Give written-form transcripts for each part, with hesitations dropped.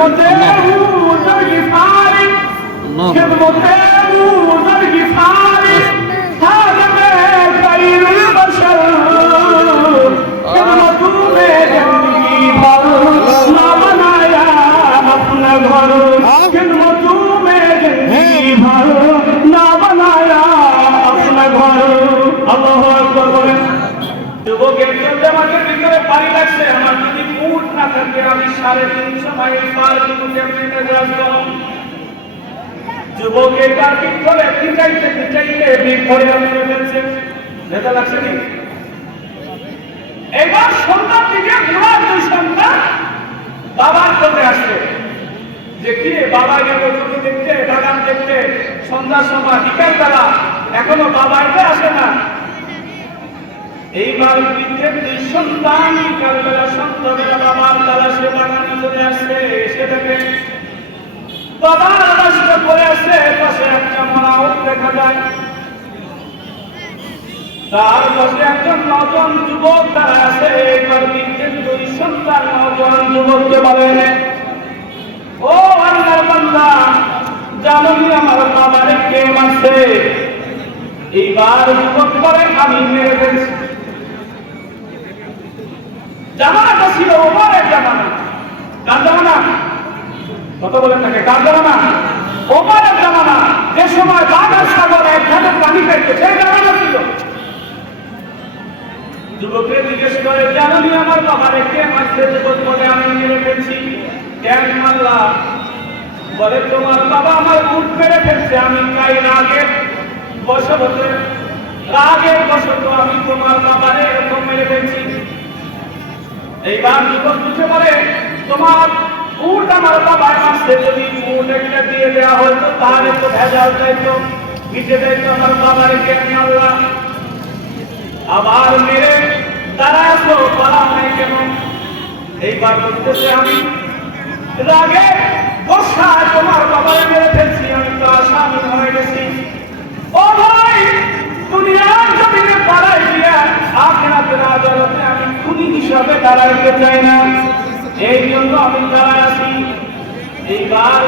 خدمت بزرگی خدمت بزرگی خادم خیر البشر خدمت میں زندگی بھر نہ بنایا اپنا گھر خدمت میں زندگی بھر نہ بنایا اپنا گھر اللہ اکبر বলেন যুবকের চলতে মাঠের ভিতরে পানি লাগছে আমার যদি উট না থাকে আমি 350 মাইল পার দিব কেমনে মেজাজ গরম যুবকের কার্পিক করে পিটাইতে বিপরে আমি ফেলছে নেতা লাগছে নি এবার সন্তান থেকে বুড়া দুই সন্তান বাবার কাছে আসছে যে কি বাবা গেল তুমি দেখতে বাগান দেখতে সন্ধ্যার সময় বিকাল বেলা এখনো বাবা এসে আসে না এইবার বৃদ্ধের দুই সন্তান বিকালবেলা সন্ধ্যাবেলা বাবার তালাশে বাগানে চলে আসছে এসে দেখে বাবার আবাসটা পড়ে আসছে পাশে একটা মরা উট দেখা যায় তার পাশে একজন নজন যুবক তারা আছে এইবার বৃদ্ধের দুই সন্তান নজন যুবককে বলেন ও আল্লাহর বান্দা জানো কি আমার বাবারে কে মারছে এইবার যুবক করে আমি মেরে ফেলছি জামানাটা ছিল ওমরের জামানা কার জামানা কত বলেন তাকে কার জামানা ওমরের জামানা যে সময় বাঘের সাগর এক ধারে পানি খাইতে সেই জামানা ছিল যুবকের জিজ্ঞেস করে জানি আমার বাবারে কে মারছে যুবক বলে আমি মেরে ফেলছি কেন মারলা বলে তোমার বাবা আমার উট মেরে ফেলছে আমি তাই রাগের বশত আমি তোমার বাবারে এরকম মেরে ফেলছি এইবার যুবক বুঝে বলে তোমার উট আমার বাবার মারছে যদি উট একটা দিয়ে দেওয়া হতো তাহলে তো ভেজাল যাইতো মিটে যাইতো আমার বাবারে কেন মারলা আবার মেরে তারা আসলো পালা নাই কেন এইবার বলতেছে আমি রাগে বর্ষা তোমার বাবারে মেরে ফেলছি আমি তো আসামি হয়ে গেছি ও ভাই দুনিয়ার জমিনে পাড়ায় দিয়া আখিরাতের আদালতে আমি খুনি হিসাবে দাঁড়াইতে চাই না এই জন্য আমি দাঁড়ায় আছি এইবার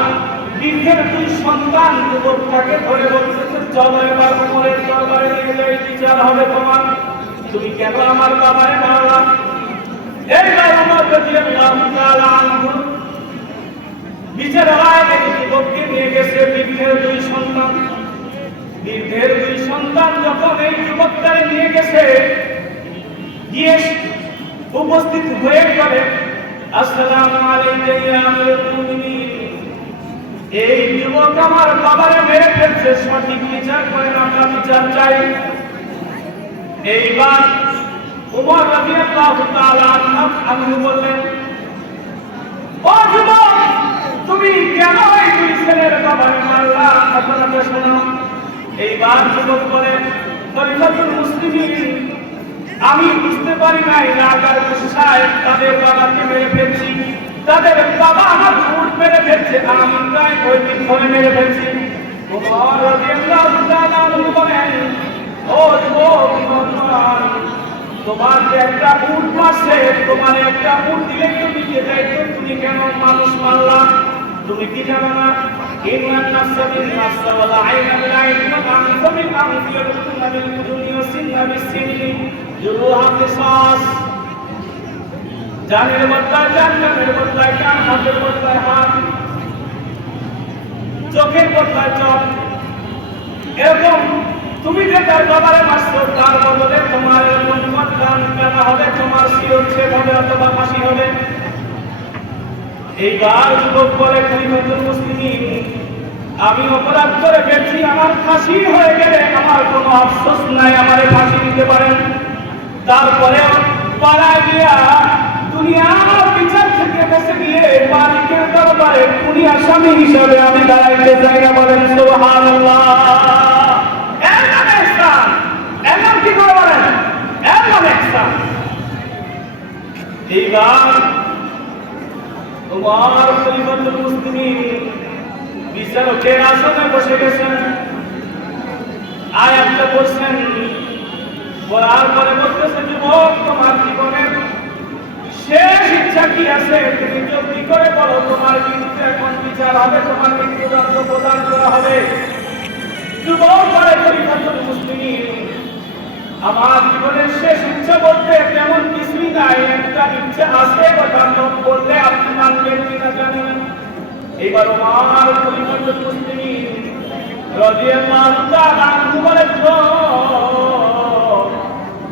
বৃদ্ধের দুই সন্তান যুবকটাকে ধরে বলতেছে চলো এবার উমরের দরবারে নিয়ে যাই বিচার হবে তোমার তুমি কেন আমার বাবারে মারলা এইবার উমর রাদিয়াল্লাহু তাআলা আনহু বিচারালয়ে যুবককে নিয়ে গেছে বৃদ্ধের দুই সন্তান বৃদ্ধের দুই সন্তান যখন এই যুবকটারে নিয়ে গেছে গিয়ে উপস্থিত হয়ে গেলে আসসালামু আলাইকা ইয়া আমিরুল মুমিনিন এই যুবক আমার বাবারে মেরে ফেলছে সঠিক বিচার করেন আমরা বিচার চাই এইবার উমর রাদিয়াল্লাহু তাআলা আনহু বললেন ও যুবক তুমি কেন এই দুই ছেলের বাবারে মারলা আপনারা শোনো এইবার যুবক বলে খলিফাতুল মুসলিমিন আমি বুঝতে পারি নাই রাগার গুসায় তাদের বাবাকে মেরে ফেলছি তাদের বাবা আমার উট মেরে ফেলছে আমি তাই ওই দিন ধরে মেরে ফেলছি ওমর রাদিয়াল্লাহু তাআলা আনহু বলেন ও যুবক তোমার যে একটা উট মারছে তোমার একটা উট দিলে তুমি যে দায়িত্ব তুমি কেন মানুষ মারলা তুমি কি জানো না ইন্নান নাফসা বিন নাফস ওয়াল আইনা বিল আইনি ওয়াল আনফা বিল আনফি ওয়াল উযুনা বিল উযুনি ওয়াস সিন্না বিস সিন্নি জুরুহা কিসাস জানের বদলায় জান কানের বদলায় কান হাতের বদলায় হাত চোখের বদলায় চোখ এরকম তুমি যে তার বাবারে মারছো তার বদলে তোমার এরকম কান কাটা হবে তোমার শির ছেদ হবে অথবা ফাঁসি হবে এইবার যুবক বলে খলিফাতুল মুসলিমিন আমি অপরাধ করে ফেলছি আমার ফাঁসি হয়ে গেলে আমার কোনো আফসোস নাই আমারে ফাঁসি দিতে পারেন তারপরেও পাড়ায় গিয়া দুনিয়ার বিচার থেকে বেঁচে গিয়ে মালিকের দরবারে খুনি আসামি হিসাবে আমি দাঁড়াইতে চাই না বলেন সুবহানাল্লাহ এমন ইহসান এমন কি করে বলেন এমন ইহসান এইবার উমর খলিফাতুল মুসলিমিন বিচারকের আসনে বসে গেছেন আয়াতটা পড়ছেন বলার পরে বলতেছে যুবক জীবনের শেষ ইচ্ছা কি আছে তুমি জলদি করে বলো, তোমার কিন্তু বিচার হবে, তোমার মৃত্যুদণ্ড প্রদান করা হবে। যুবক বলে খলিফাতুল মুসলিমিন, আমার জীবনের শেষ ইচ্ছা বলতে তেমন কিছুই নাই, একটা ইচ্ছা আছে, কথা বললে আপনি মানবেন কিনা জানেন। এবার আমার খলিফাতুল মুসলিমিন রাদিয়াল্লাহু তাআলা আনহু বলে,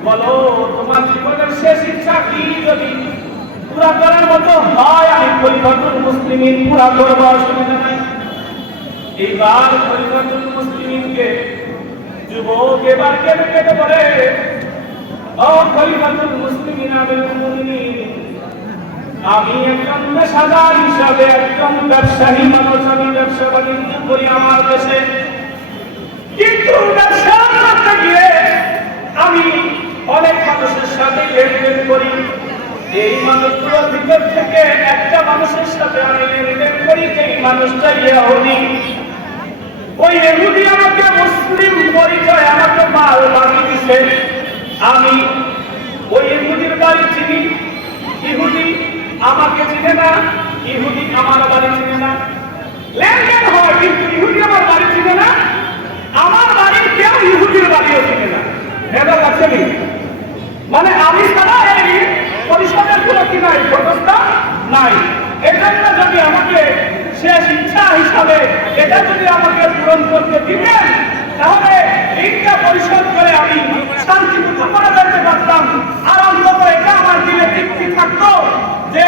বলো তোমার জীবনের শেষ ইচ্ছা কি? যদি পুরা করার মতো হয় আমি খলিফাতুল মুসলিমিন পুরা করবো, অসুবিধা নাই। এইবার খলিফাতুল মুসলিমিনকে যুবক এবার কেটে কেটে বলে, ও খলিফাতুল মুসলিমিন আমিরুল মুমিনিন, আমি একজন পেশাদার হিসাবে একজন ব্যবসায়ী মানুষ, আমি ব্যবসা বাণিজ্য করি আমার দেশে, কিন্তু ব্যবসা করতে গিয়ে আমি অনেক মানুষের সাথে লেনদেন করি। এই মানুষগুলোর ভিতর থেকে একটা মানুষের সাথে আমি লেনদেন করি, সেই মানুষটা ইহুদি। ওই ইহুদি আমাকে মুসলিম পরিচয় আমাকে মাল বানিয়ে দিছে, আমি ওই ইহুদির বাড়ি চিনি, ইহুদি আমাকে চিনে না, ইহুদি আমার বাড়ি চিনে না, লেনদেন হয় কিন্তু ইহুদি আমার বাড়ি চিনে না, আমার বাড়ির কেউ ইহুদির বাড়িও চিনে না। ভেদা লাগছে নি? মানে আমি ছাড়া এই পরিষদের কোনো কি নাই, ব্যবস্থা নাই। এজন্য যদি আমাকে শেষ ইচ্ছা হিসাবে এটা যদি আমাকে পূরণ করতে দিতেন, তাহলে ঋণটা পরিশোধ করে আমি শান্তিপূর্ণ করে যেতে পারতাম। আর অন্তত এটা আমার দিলে তৃপ্তি থাকতো যে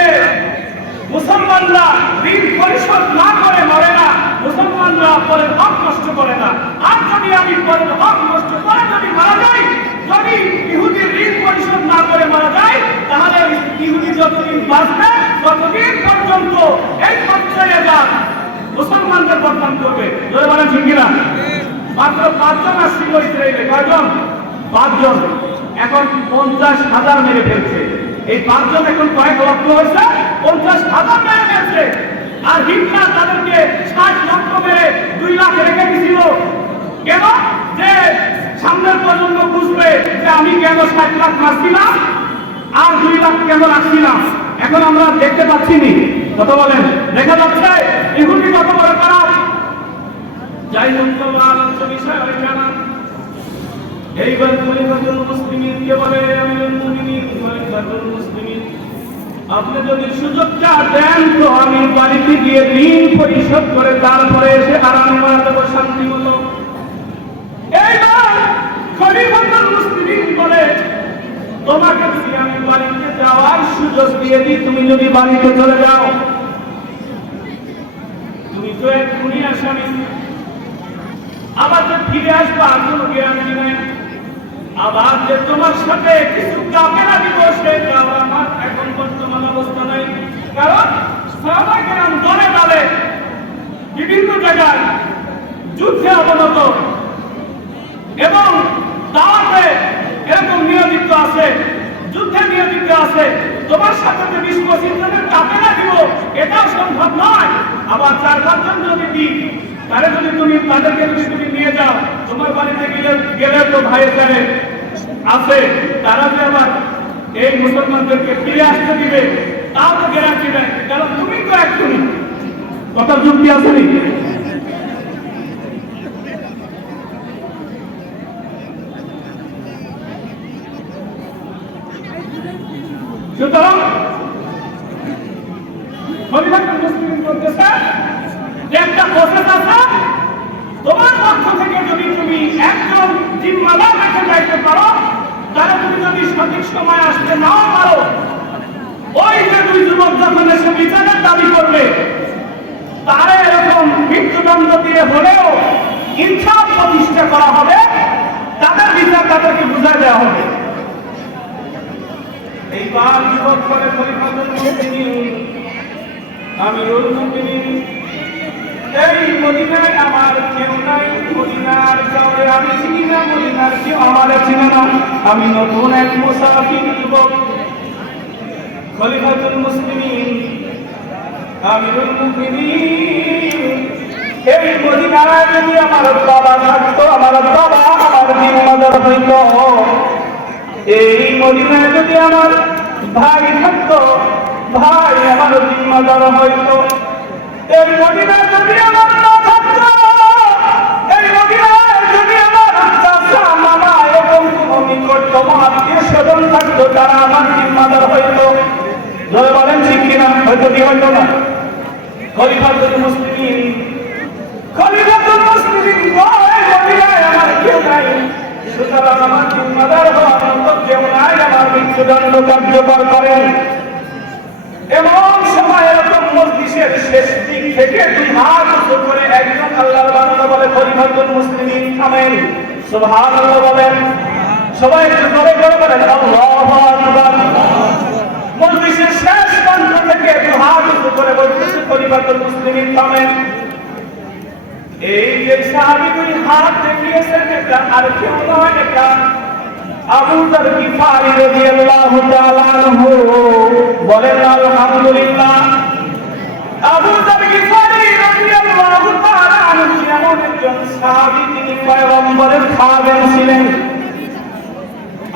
মুসলমানরা ঋণ পরিশোধ না করে মরে না, মুসলমানরা পরের হক নষ্ট করে না। আর যদি আমি পরের হক নষ্ট করে যদি মারা যাই, যদি ইহুদির ঋণ পরিশোধ না করে মারা যায়, তাহলে ইহুদি যতদিন বাঁচবে ততদিন পর্যন্ত এই পঞ্চায়েত মুসলমানদের বদনাম করবে। যদি বলেন ঠিক কিনা? মাত্র 5 জন আসছিল ইসরায়েলে, কয়জন? 5 জন। এখন 50,000 মেরে ফেলছে। এই 5 জন এখন কয়েক লক্ষ হয়েছে, 50,000 মেরে ফেলছে। আর হিটলার তাদেরকে 60 লক্ষ মেরে 2 লাখ রেখে দিছিল। কেন? যে সামনের প্রজন্ম বুঝবে যে আমি কেন 60 লাখ মারছিলাম আর 2 লাখ কেন রাখছিলাম। এখন আমরা দেখতে পাচ্ছি নি, কত বলেন? দেখা যাচ্ছে ইহুদি কত বড় খারাপ। যাই হোক, আলোচ্য বিষয় এটা না। এইবার খলিফাতুল মুসলিমিনকে বলে, আমিরুল মুমিনিন খলিফাতুল মুসলিমিন, আপনি যদি সুযোগটা দেন তো আমি বাড়িতে গিয়ে ঋণ পরিশোধ করে তারপরে এসে আরামে মারা দেবো শান্তি মতো। এইবার খলিফাতুল মুসলিমিন বলে, তোমাকে যদি আমি বাড়িতে যাওয়ার সুযোগ দিয়ে দিই, তুমি যদি বাড়িতে চলে যাও, তুমি তো এক খুনি আসামি, আবার যে ফিরে আসবা কোনো গ্যারান্টি নাই। আবার যে তোমার সাথে কিছু কাফেলা দিব, সেই আমার এখন বর্তমান অবস্থা নাই। কারণ সাহাবায়ে কেরাম দলে দলে বিভিন্ন জায়গায় যুদ্ধে অবনত এবং দাওয়াতে এরকম নিয়োজিত আছে, যুদ্ধে নিয়োজিত আছে। তোমার সাথে যে 20-25 জনের কাফেলা দিব, এটাও সম্ভব নয়। আবার 4-5 জন যদি দিই, তাহলে যদি তুমি তাদেরকে যদি তুমি নিয়ে যাও, তোমার বাড়িতে গেলে তো ভাই সারে আছে, তারা যে আবার এই মুসলমানদেরকে ফিরে আসতে দিবে তাও তো গ্যারান্টি নেই। কারণ তুমি তো এক খুনি। কথা যুক্তি আছে নি? সুতরাং খলিফাতুল মুসলিমিন বলতেছে যে একটা প্রসেস আছে, তোমার পক্ষ থেকে যদি তুমি একজন জিম্মাদার রেখে যাইতে পারো, তাহলে তুমি যদি সঠিক সময় আসতে নাও পারো, ওই যে 2 যুবক যখন এসে বিচারের দাবি করবে, তারে এরকম মৃত্যুদণ্ড দিয়ে হলেও ইনসাফ প্রতিষ্ঠা করা হবে, তাদের বিচার তাদেরকে বুঝাই দেওয়া হবে। এইবার যুবক করে খলিফাতুল মুসলিমিন আমিরুল মুমিনিন, এই মদিনায় আমার কেউ নাই, মদিনার শহরে আমি চিনি না, মদিনার কেউ আমার চিনে না, আমি নতুন এক মুসাফির যুবক। খলিফাতুল মুসলিমিন আমিরুল মুমিনিন, এই মদিনায় যদি আমার বাবা থাকতো, আমার বাবা আমার জিম্মাদার হইতো, এই মদিনায় যদি আমার ভাই থাকতো, ভাই আমার জিম্মাদার হইতো, এই মদিনায় যদি আমার না থাকতো, এই মদিনায় যদি আমার চাচা মামা এবং কোনো নিকটতম আত্মীয় স্বজন থাকতো, তারা আমার জিম্মাদার হইতো। ধরে বলেন ঠিক কিনা? হয়তো কি হইতো না? খলিফাতুল মুসলিমিন, খলিফাতুল মুসলিমিন নয়, মদিনায় আমার কেউ নাই, সুতরাং আমার জিম্মাদার হওয়ার মতো কেউ নাই আমার মৃত্যুদণ্ড কার্যকর করেন। এমন সময় এরকম মজলিসের শেষ দিক থেকে দুই হাত উঁচু করে একজন আল্লাহর বান্দা বলে, খলিফাতুল মুসলিমিন থামেন, সুবহানাল্লাহ বলেন। সবাই একটু জোরে করে বলেন আল্লাহু আকবার। মজলিসের শেষ প্রান্ত থেকে দুই হাত উঁচু করে বলতেছে, খলিফাতুল মুসলিমিন থামেন। এই যে সাহাবী দুই হাত দেখিয়েছেন, এটা আর কেউ নয়, এটা আবু যর গিফারী রাদিয়াল্লাহু তাআলা আনহু। বলেন আলহামদুলিল্লাহ। আবু যর গিফারী রাদিয়াল্লাহু তাআলা আনহু এমন একজন সাহাবী, তিনি পয়গম্বরের খাদেম ছিলেন।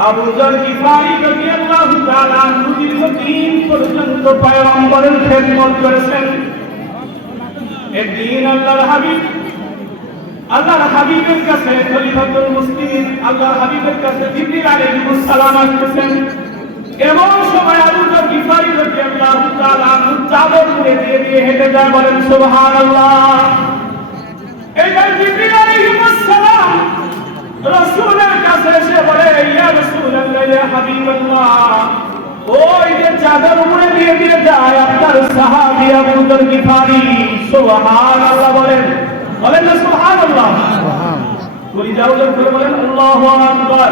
আবু যর গিফারী রাদিয়াল্লাহু তাআলা আনহু দীর্ঘদিন পর্যন্ত পয়গম্বরের খেদমত করেছেন। একদিন আল্লাহর হাবিবের কাছে খলিফাতুল মুসলিমিন, আল্লাহর হাবিবের কাছে জিবরিল আলাইহিস সালাম আসছেন। এমন সময় আবু যর গিফারী রাদিয়াল্লাহু তাআলা আনহু চাদর মুড়ে দিয়ে হেঁটে যায়, বলেন সুবহানাল্লাহ। এইবার জিবরিল আলাইহিস সালাম রাসূলের কাছে এসে বলে, ইয়া রাসূলুল্লাহ, ইয়া হাবিবাল্লাহ, ওই যে চাদর মুড়ে দিয়ে যায় আপনার সাহাবী আবু যর গিফারী। সুবহানাল্লাহ বলেন, বলেন না সুবহানাল্লাহ। কলি দাউদের করে বলেন আল্লাহু আকবার।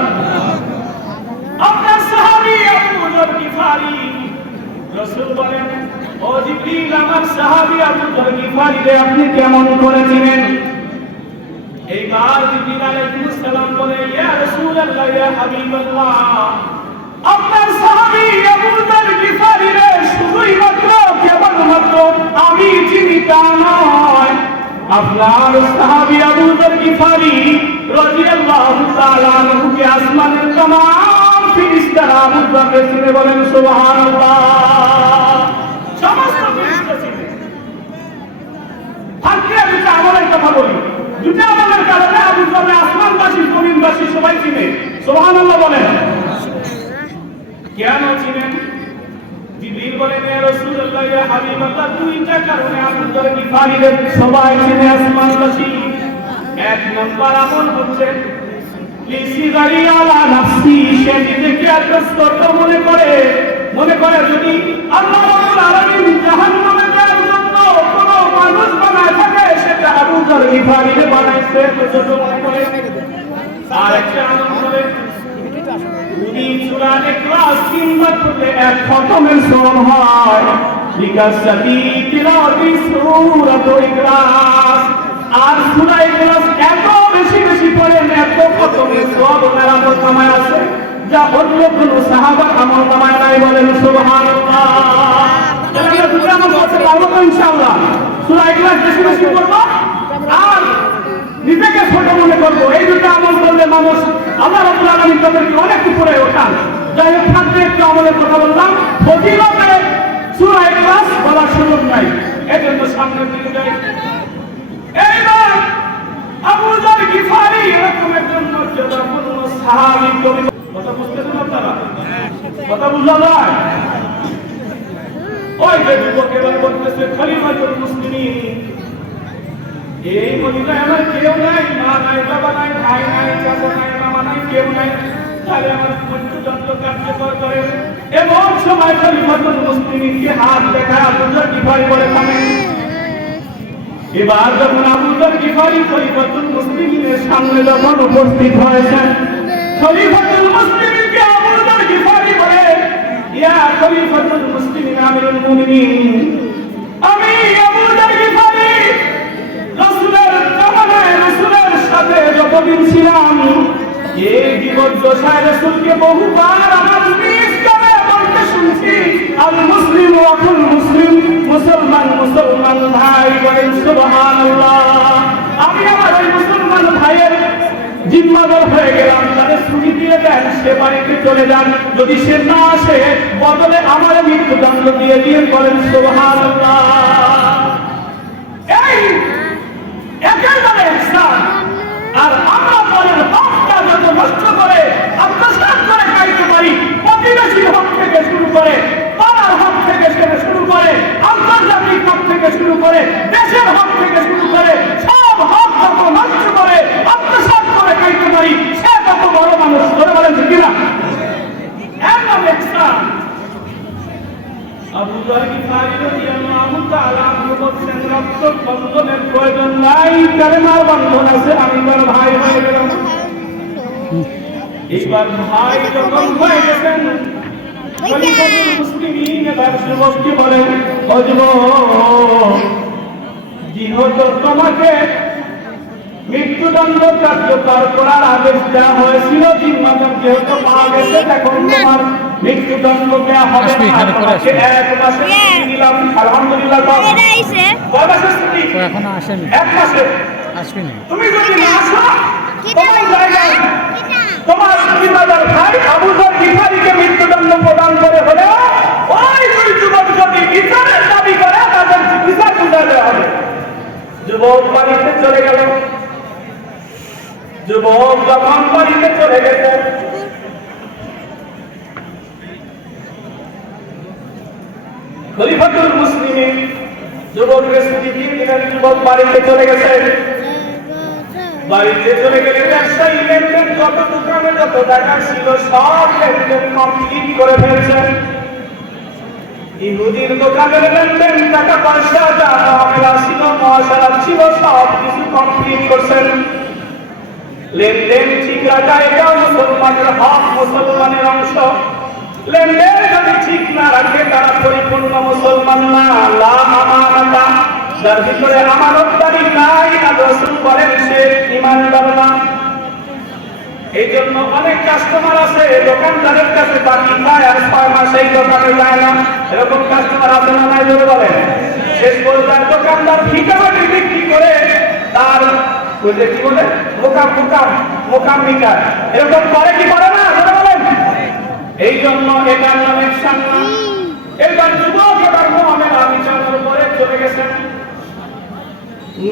আপনার সাহাবী আবু যর গিফারী। রাসূল বলেন, ও জিবরিল, আমার সাহাবী আবু যর গিফারীকে আপনি কেমন করে চিনেন? এইবার জিবরিল আলাইহিস সালাম বলে, ইয়া রাসূলুল্লাহ, ইয়া হাবিবাল্লাহ, আপনার সাহাবী আবু যর গিফারীরে শুধুই মাত্র কেবলমাত্র আমি চিনি তা নয়, আপনার সাহাবী আবু যর গিফারী রাদিয়াল্লাহু তাআলা আনহু কে আসমানের तमाम ফেরেশতারা আবু যরকে চিনে, বলেন সুবহানাল্লাহ। সমস্ত ফেরেশতা চিনে। আজকে দুটো আমলের কথা বলি, দুটো আমলের কারণে আবু যর আসমানবাসী জমিনবাসী সবাই চিনে, সুবহানাল্লাহ বলেন। কেন চিনেন? জিবরিল বলেন, ইয়া রাসূলুল্লাহ, ইয়া হাবিবাল্লাহ, দুইটা কারণে আবু যর গিফারীকে সবাই চিনে আসমানবাসী। এক নাম্বার আমল হচ্ছে লিসিগারি আলা নাফসি, সে নিজেকে আত্মস্তত মনে করে যদি আল্লাহ রাব্বুল আলামিন জাহান্নামে দেওয়ার জন্য কোনো মানুষ বানায় থাকে, সেটা আবু যর গিফারীকে বানাইছে, ছোট মনে করে। আর একটা আমল করে উনি সূরা ইখলাস তিনবার পড়লে এক খতমের সওয়াব হয়, বিকাশাতি তিলাওয়াতি সূরাতুল ইখলাস। আর সূরা ইখলাস এত বেশি পড়েন, এত খতমের সওয়াব ওনার আমলনামায় আছে, যা অন্য কোন সাহাবার আমলনামায় নাই, বলেন সুবহানাল্লাহ। তাহলে দুটো আমল করতে পারবো তো ইনশাআল্লাহ। সূরা ইখলাস বেশি পড়ব আর নিজেকে ছোট মনে করবো। এই দুটো আমল করলে মানুষ আল্লাহ রাব্বুল আলামিন তাদেরকে অনেক উপরে ওঠান। যাই হোক, থাকতে একটু আমলের কথা বললাম, ফজিলতে সূরা ইখলাস বলার সুযোগ নাই, এজন্য সামনের দিকে যাই। এইবার আবু যর গিফারী এরকম একজন মর্যাদাপূর্ণ সাহাবী। কথা বুঝতেছেন আপনারা? কথা বুঝা যায়? ওই যে যুবক এবার বলতেছে, খলিফাতুল মুসলিমিন, এই মদিনায় আমার কেউ নাই, মা নাই, বাবা নাই, ভাই নাই, চাচা নাই, মামা নাই, কেউ নাই, তাহলে আমার মৃত্যুদণ্ড কার্যকর করে। এমন সময় খলিফাতুল মুসলিমিনকে হাত দেখায় আবু যর গিফারী বলে, থামেন। এবার যখন আবু যর গিফারী খলিফাতুল মুসলিমিনের সামনে যখন উপস্থিত হয়েছেন, খলিফাতুল মুসলিমিনকে আবু যর গিফারী বলে, ইয়া খলিফাতুল মুসলিমিন আমিরুল মুমিনিন, আমি আবু যর গিফারী রাসূলের জামানায় রাসূলের সাথে যতদিন ছিলাম, এই জীবদ্দশায় রাসূলকে বহুবার আমার নিজ কানে বলতে শুনছি, আল মুসলিম ওয়াকুল মুসলিম, মুসলমান মুসলমান ভাই, বলেন সুবহানাল্লাহ। আমি আমার ওই মুসলমান ভাইয়ের জিম্মাদার হয়ে গেলাম, তাদের ছুটি দিয়ে দেন, সে বাড়িতে চলে যান, যদি সে না আসে বদলে আমার মৃত্যুদণ্ড দিয়ে বলেন সুবহানাল্লাহ। করে দেশের হক থেকে শুরু করে সব হক যত নষ্ট করে আত্মসাৎ করে খাইতে পারি সে তত বড় মানুষ ধরে বলেন কিনা এর নাম ইসলাম। আবু যার গিফারি রাদিয়াল্লাহু তাআলা আনহু বলেন রক্ত বন্ধনের প্রয়োজন নাই, কালেমার বন্ধন আছে, আমি তার ভাই হয়ে গেলাম। এইবার ভাই যখন হয়ে গেছেন খলিফাতুল মুসলিমিন এবার যুবককে বলেন, ও যুবক, যেহেতু তোমাকে মৃত্যুদণ্ড কার্যকর করার আদেশ দেওয়া হয়েছিল, জিম্মাদার যেহেতু পাওয়া গেছে, এখন তোমার মৃত্যুদণ্ড দেওয়া হবে না, তোমাকে 1 মাসের ছুটি দিলাম। আলহামদুলিল্লাহ। কয় মাসের ছুটি? এখনো আসেনি। 1 মাসে আসবেনি। তুমি যদি না আসো তোমার জায়গায় তোমার জিম্মাদার ভাই আবু যার গিফারিকে মৃত্যুদণ্ড প্রদান করে হলেও ওই দুই যুবক যদি বিচারের দাবি করে তাদের বিচার বুঝাতে হবে। যুবক বাড়িতে চলে গেল। যুবক যখন বাড়িতে চলে গেছে খলিফাতুল মুসলিমিন যুবকের ছুটি দিয়ে দিলেন। যুবক বাড়িতে চলে গেছে। বাড়িতে চলে গেলে ব্যবসায়ী লেনদেন যত দোকানে যত টাকা ছিল সব লেনদেন কমপ্লিট করে ফেলছেন। ইহুদির দোকানের লেনদেন টাকা পয়সা যা মামলা ছিল মহাসারা ছিল সব কিছু কমপ্লিট করছেন। লেনদেন ঠিক রাখা এটা মুসলমানের হক, মুসলমানের অংশ। লেনদেন যদি ঠিক না রাখে তারা পরিপূর্ণ মুসলমান না। লা আমানাতা, যার ভিতরে আমানতদারি নাই আর রাসূল বলেন সে ঈমানদার না। এই জন্য অনেক কাস্টমার আছে দোকানদারের কাছে বাকি খায় আর 6 মাস এই দোকানে যায় না। এরকম কাস্টমার আছে না নাই জোরে বলেন। শেষ পর্যন্ত দোকানদার ভিটামাটি বিক্রি করে তার কি বলে মোকাম মিটার এরকম করে কি করে না জোরে বলেন। এই জন্য এটার নাম ইহসান না। এবার যুবক এবার মুআমিলা বিচারের উপরে চলে গেছেন।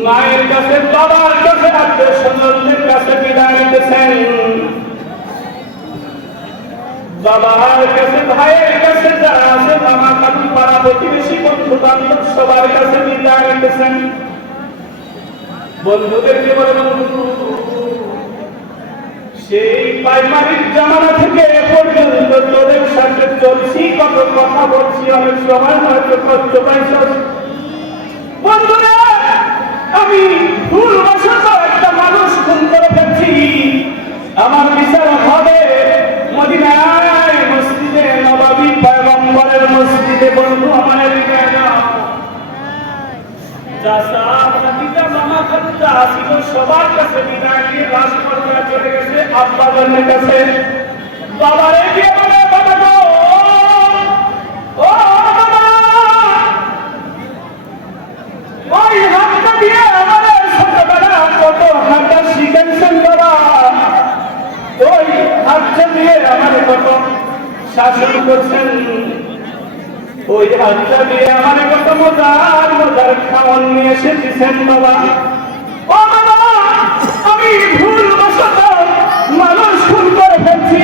মায়ের কাছে বাবার কাছে আত্মীয় স্বজনদের কাছে বিদায় নিতেছেন। বাবার কাছে ভাইয়ের কাছে যারা আছে মামা খালু পাড়া প্রতিবেশী বন্ধু বান্ধব সবার কাছে বিদায় নিতেছেন। বন্ধুদেরকে বলে, বন্ধু সেই প্রাইমারির জামানা থেকে এ পর্যন্ত তোদের সাথে চলছি, কত কথা বলছি, অনেক সময় হয়তো কষ্ট পাইছ। বন্ধুরা আমি ভুলবশত একটা মানুষ খুন করে ফেলছি, আমার বিচার হবে মদিনায় মসজিদে নববী পয়গম্বরের মসজিদে। বন্ধু আমার এদিকে যাও। চাচা ভাতিজা মামা খালুরা ছিল সবার কাছে বিদায় নিয়ে লাশ পর্যন্ত চলে গেছে আব্বা জানের কাছে। বাবারে গিয়ে বলে, বাবা গো, ও বাবা, ওই হাতটা দিয়ে আমাদের ছোটবেলা কত হাঁটা শিখেছেন বাবা, ওই হাতটা দিয়ে আমার কত শাসন করছেন, ওই হাতটা দিয়ে আমার কত মজার মজার খাওয়ান নিয়ে এসেছেন বাবা। ও বাবা আমি ভুলবশত মানুষ খুন করে ফেলছি,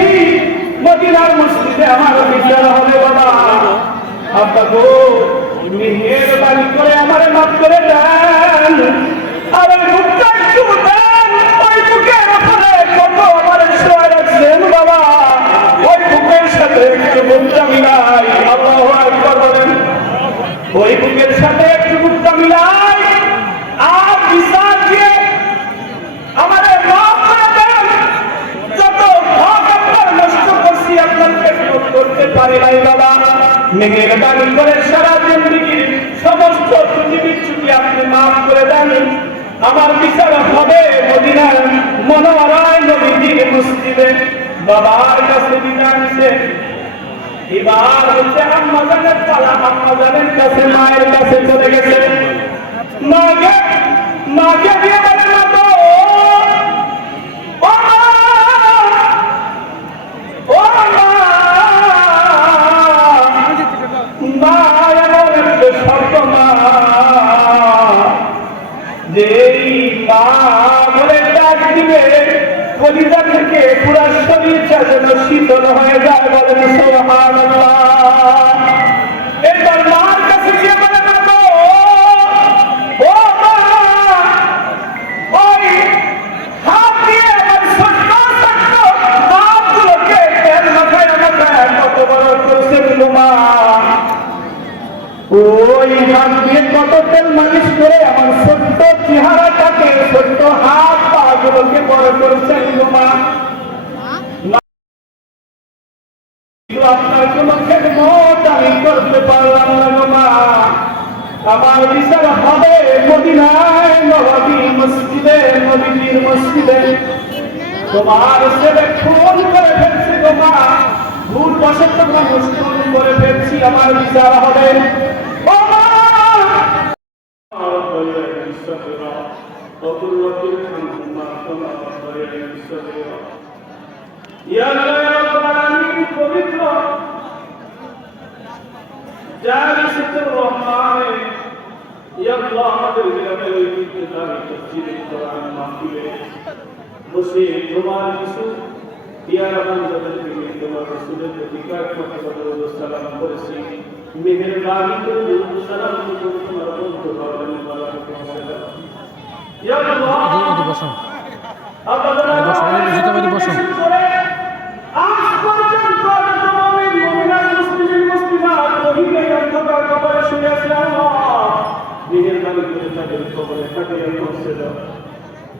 মদিনার মসজিদে আমার বিচার হবে বাবা। আব্বা গো মেহেরবানি করে আমার মাফ করে দেন, আর ওই বুকটা একটু দেন, ওই বুকের উপরে কত আমার শোয়া রাখছেন বাবা, ওই বুকের সাথে একটু বুকটা মিলাই। আল্লাহু আকবার বলেন। ওই বুকের সাথে একটু বুকটা মিলাই আর বিচার দিয়ে আমাদের মাফ করে দেন। যত হক আপনার নষ্ট করছি আপনাকে করতে পারি নাই বাবা, মেহেরবানি করে সারা জিন্দেগির সমস্ত ত্রুটি বিচ্যুতি আপনি মাফ করে দেন। আমার বিচার হবে মদিনার মনোয়ারায় নবীজির মসজিদে। বাবার কাছে বিদায় নিছে। এবার হচ্ছে আম্মা জানের পালা। আম্মা জানের কাছে মায়ের কাছে চলে গেছে। মাকে দিয়ে বলে, মা গো, ও মা, ও মা, মা এমন একটা শব্দ মা, যেই মা বলে ডাক দিবে কলিজা থেকে পুরা শরীরটা যেন শীতল হয়ে যায়। বলেন সুবহানাল্লাহ। এবার মার কাছে গিয়ে বলে, মা গো, তেল মালিশ করে আমার ছোট্ট চেহারাটাকে, ছোট্ট হাত পা গুলোকে বড় করেছেন গো মা। আপনার কোন খেদমত আমি করতে পারলাম না গো মা। আমার বিচার হবে মদিনায় নববী মসজিদে, নবীর মসজিদে। তোমার ছেলে খুন করে ফেলছে গো মা, ভুল বশত মানুষ খুন করে ফেলছি, আমার বিচার হবে। ও মা পবিত্র জালিসুর রহমানে ইয়া আল্লাহ, আমাদের গ্রামের ওই ইত্তেফাকি মসজিদে কোরআন মাহফিলে বসে তোমার কিছু ইয়ারা বান্দাদেরকে নিয়ে তোমার রাসূলের প্রতি কয়েকটা সালাম করেছি। মেহেরবানি করে দুরূদ সালাম করে তোমার বন্ধু বলেন মুবারক সালাম। ইয়া আল্লাহ, আজ পর্যন্ত মুমিনাত মুসলিমিন মুসলিমাত রহিমে অন্ধকার কবরে শুয়ে আছে আল্লাহ, মেহেরবানি করে তাদের কবরে তাদের পৌঁছে দাও।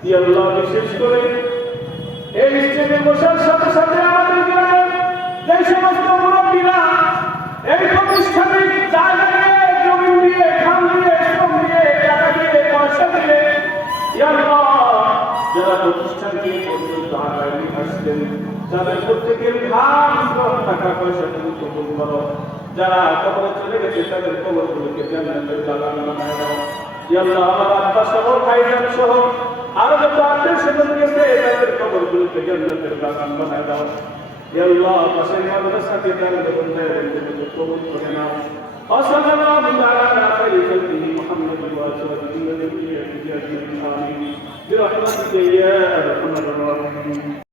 ইয়া আল্লাহ, বিশেষ করে এই স্টেজে বসার সাথে সাথে আমাদের গ্রামের যে সমস্ত মুরব্বীরা এই প্রতিষ্ঠানিক জায়গা দিয়ে, জমি দিয়ে, খাল দিয়ে, শ্রম দিয়ে, টাকা দিয়ে, পয়সা দিয়ে, ইয়া আল্লাহ, যারা প্রতিষ্ঠানকে পর্যন্ত আগায় নিয়ে আসলেন, যাদের প্রত্যেকের ঘাম টাকা পয়সা তুমি কবুল করো। যারা কবরে চলে গেছে তাদের কবরগুলোকে জান্নাতের বাগান বানায় দাও। ইয়া আল্লাহ, আমার আব্বা সহ ভাইজান সহ আরো যত আত্মীয় স্বজন গেছে তাদের কবরগুলোকে জান্নাতের বাগান বানায় দাও। ইয়া আল্লাহ, পাশের মাদ্রাসাকে জান্নাতের বাগান কবুল করে নাও। সাল্লাল্লাহু আলা সাইয়্যিদিনা মুহাম্মাদ ওয়া আলিহি ওয়া সাহবিহি আজমাইন। আমিন। برحمتك يا ارحم الراحمين.